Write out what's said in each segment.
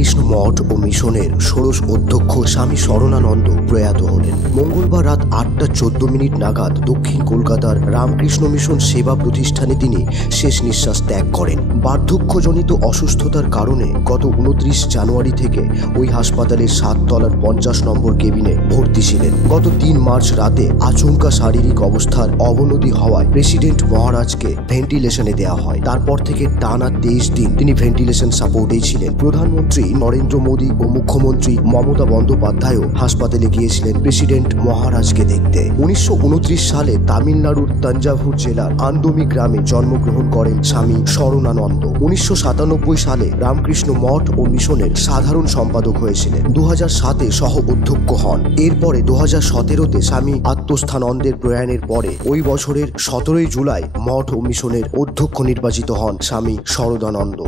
রামকৃষ্ণ মঠ ও মিশনের ষোড়শ অধ্যক্ষ স্বামী শরণানন্দ প্রয়াত হলেন। মঙ্গলবার রাত 8:14 নাগাদ দক্ষিণ কলকাতার রামকৃষ্ণ মিশন সেবা প্রতিষ্ঠানে তিনি শেষ নিঃশ্বাস ত্যাগ করেন। বার্ধক্যজনিত অসুস্থতার কারণে গত 29 জানুয়ারি থেকে ওই হাসপাতালের 7 তলার 50 নম্বর কেবিনে ভর্তি ছিলেন। গত 3 মার্চ রাতে আচমকা শারীরিক অবস্থার অবনতি হওয়ায় প্রেসিডেন্ট মহারাজকে ভেন্টিলেশনে দেওয়া হয়। তারপর থেকে টানা 23 দিন তিনি ভেন্টিলেশন সাপোর্টেই ছিলেন। প্রধানমন্ত্রী নরেন্দ্র মোদী ও মুখ্যমন্ত্রী মমতা বন্দ্যোপাধ্যায়ও হাসপাতালে গিয়েছিলেন প্রেসিডেন্ট মহারাজকে দেখতে। 1929 সালে তামিলনাড়ুর তঞ্জাভুর জেলার আন্দোমি গ্রামে জন্মগ্রহণ করেন স্বামী শরণানন্দ। 1997 সালে রামকৃষ্ণ মঠ ও মিশনের সাধারণ সম্পাদক হয়েছিলেন। 2007-এ সহ অধ্যক্ষ হন। এরপরে 2017-তে স্বামী আত্মস্থানন্দের প্রয়াণের পরে ওই বছরের 17 জুলাই মঠ ও মিশনের অধ্যক্ষ নির্বাচিত হন স্বামী শরণানন্দ।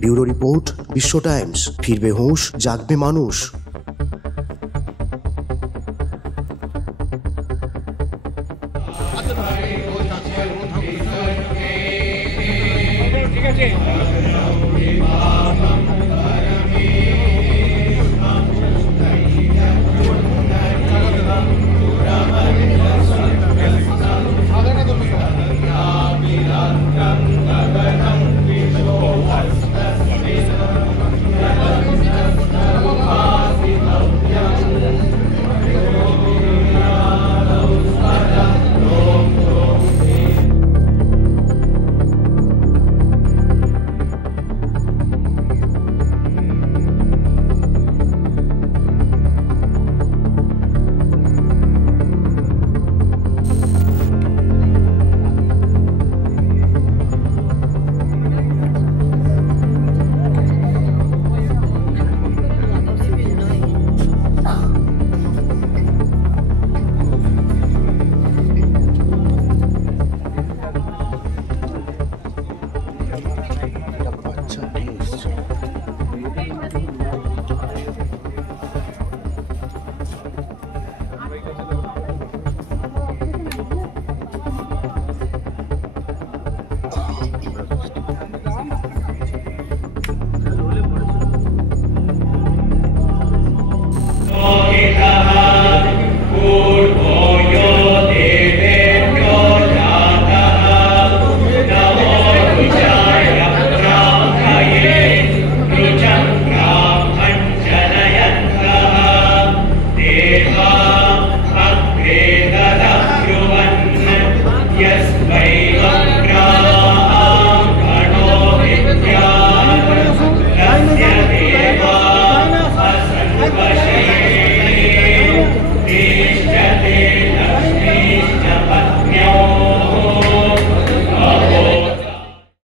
ব্যুরো রিপোর্ট, বিশ্ব টাইমস। ফিরবে হুঁশ, জাগবে মানুষ। ঠিক আছে।